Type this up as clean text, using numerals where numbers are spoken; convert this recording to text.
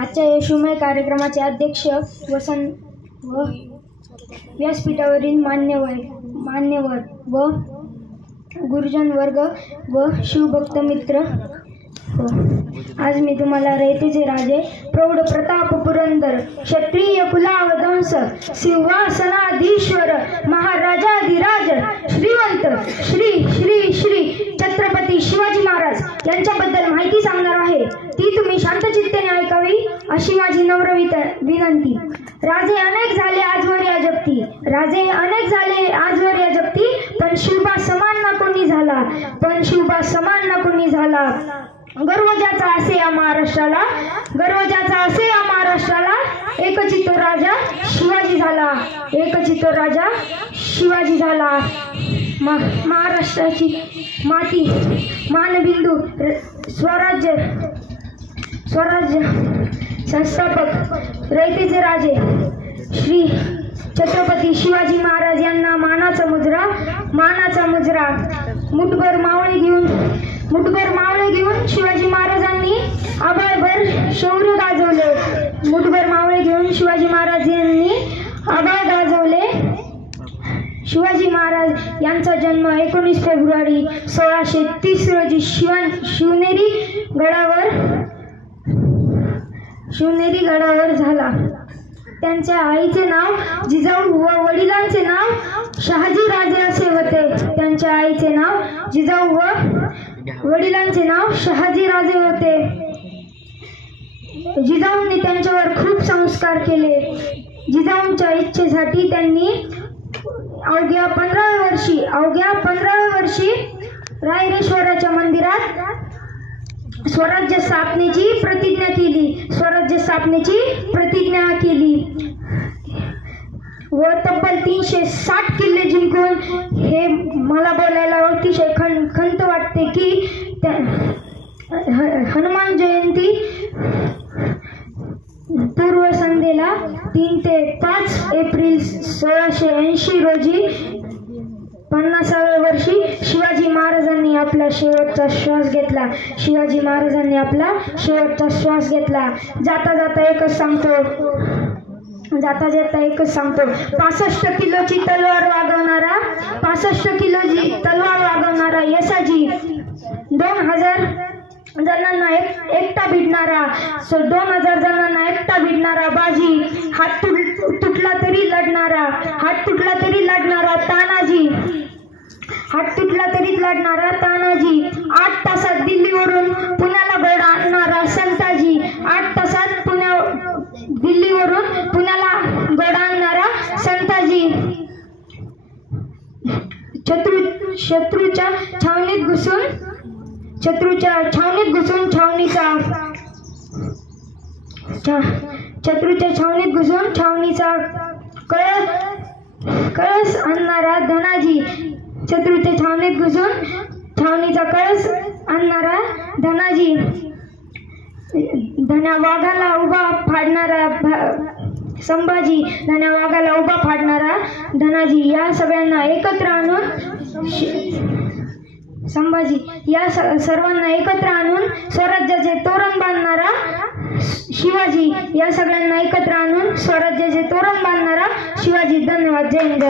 आजच्या यशोमय कार्यक्रमाचे अध्यक्ष व व्यासपीठावरील मान्यवर व गुरुजन वर्ग व शिवभक्त मित्र, आज मी तुम्हाला रयतेचे राजे प्रौढ प्रताप पुरंदर क्षत्रिय कुलावदंस सिंहासनाधीश्वर महाराजाधिराज श्रीमंत श्री श्री श्री छत्रपती शिवाजी महाराज यांच्याबद्दल माहिती सांगणार आहे. ती तुम्ही शांतचित्तेने ऐकावी अशी माझी नम्र विनंती. राजे अनेक झाले आजवर या जगती, राजे अनेक झाले आजवर या जगती, पण शिवबा समान ना कोणी झाला, पण शिवबा समान ना कोणी झाला. गर्व ज्याचा असे या महाराष्ट्राला, गर्व ज्याचा असे या महाराष्ट्राला, एकची तो राजा शिवाजी झाला, एकची तो राजा शिवाजी झाला. महाराष्ट्राची माती मानबिंदू स्वराज्य संस्थापक रयतेचे राजे श्री छत्रपती शिवाजी महाराज यांना मानाचा मुजरा मुठभर मावळे घेऊन शिवाजी महाराजांनी आभाळभर शौर्य गाजवले. मुठभर मावळे घेऊन शिवाजी महाराजांनी आभाळ गाजवले. शिवाजी महाराज यांचा जन्म 19 फेब्रुवारी 1630 रोजी शिवनेरी गडावर झाला. त्यांच्या आईचे नाव जिजाऊ व वडिलांचे नाव शहाजी राजे असे होते. त्यांच्या आईचे नाव जिजाऊ व वडिलांचे नाव शहाजी राजे होते. जिजाऊंनी त्यांच्यावर खूप संस्कार केले. जिजाऊंच्या इच्छेसाठी त्यांनी अवघ्या 15व्या वर्षी रायरेश्वराच्या मंदिरात स्वराज्य स्थापनेची प्रतिज्ञा केली व तब्बल 360 किल्ले जिंकून, हे मला बोलायला अतिशय खंत वाटते की हनुमान जयंती पूर्व संध्येला 3 ते 5 एप्रिल 1680 रोजी 50व्या वर्षी शिवाजी महाराजांनी आपला शेवटचा श्वास घेतला. जाता जाता एकच सांगतो 65 किलोची तलवार वागवणारा यसाजी 2000 जणांना एकटा भिडणारा बाजी, हात तुटला तरी लढणारा तानाजी, 8 तासात दिल्लीवरून पुण्याला घोडा आणणारा संताजी, 8 तासात दिल्लीवरून पुण्याला घोडा आणणारा संताजी, शत्रूच्या छावणीत घुसून छावणीचा कळस आणणारा धनाजी, शत्रूच्या छावणीत घुसून छावणीचा कळस आणणारा धनाजी, धन्या वाघाला उभा फाडणारा संभाजी, धन्या वाघाला उभा फाडणारा धनाजी, या सगळ्यांना एकत्र आणून स्वराज्याचे तोरण बांधणारा शिवाजी, या सगळ्यांना एकत्र आणून स्वराज्याचे तोरण बांधणारा शिवाजी. धन्यवाद. जय हिंद.